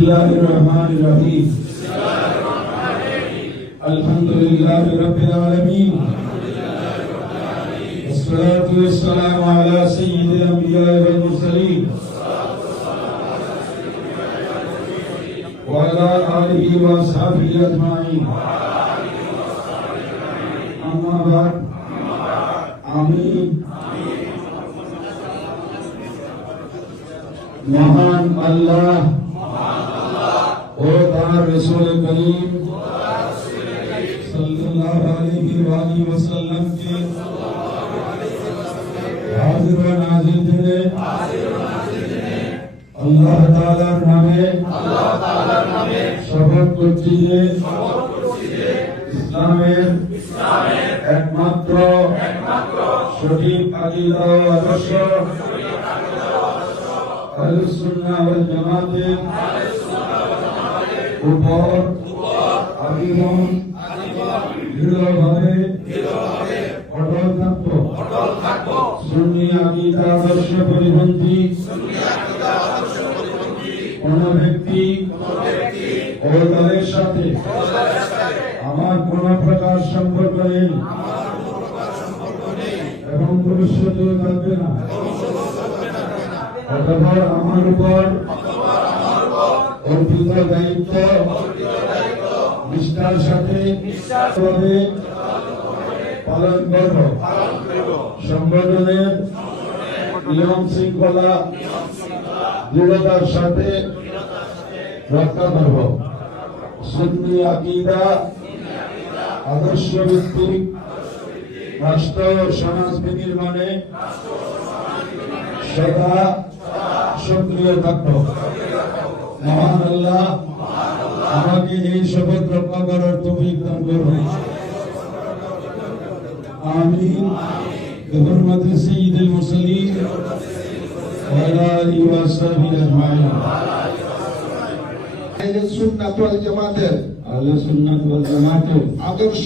बिस्मिल्लाहिर रहमानिर रहीम अल्हम्दुलिल्लाहि रब्बिल आलमीन वस्सलातु वस्सलामु अला सय्यिदिल अंबिया वल मुरसलीन व अला आलिहि व अस्हाबिहि अजमाइन अम्मा बाद आमीन। महान अल्लाह और तार रसूल करीम सल्लल्लाहु अलैहि वसल्लम के हाजिर व नाजिर दिले अल्लाह ताआलार नामे शपथ করছি যে ইসলামের একমাত্র সঠিক আকীদা ও আদর্শ আহলুস সুন্নাহ ওয়াল জামাতের উপর আজীবন দৃঢ়ভাবে অটল থাকবো। সুন্নি আকীদা আদর্শ পরিপন্থী কোন ব্যক্তি ও দলের সাথে আমার কোন প্রকার সম্পর্ক নেই এবং ভবিষ্যতেও থাকবে না। অতঃপর আমার উপর অর্পিত দায়িত্ব নিষ্ঠার সাথে পালন করব। সংগঠনের নিয়ম শৃঙ্খলা দৃঢ়তার সাথে রক্ষা করব। সুন্নি আকীদা আদর্শ ভিত্তিক রাষ্ট্র সমাজ বিনির্মাণে সদা সক্রিয় থাকব। মহান আল্লাহ আমাকে এই শপথ রক্ষা করার তৌফিক দান করুন। আমিন। বিহুরমাতি সাইয়্যিদুল মুরসালিন ওয়া আলা আলিহি ওয়া সাহবিহি আজমাইন। আহলুস সুন্নাত ওয়াল জামাতের আদর্শ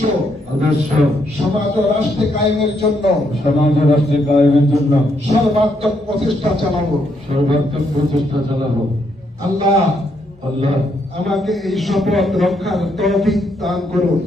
সমাজ ও রাষ্ট্র কায়েমের জন্য সর্বাত্মক প্রচেষ্টা চালাবো। আল্লাহ আমাকে এই শপথ রক্ষার তৌফিক দান করুন।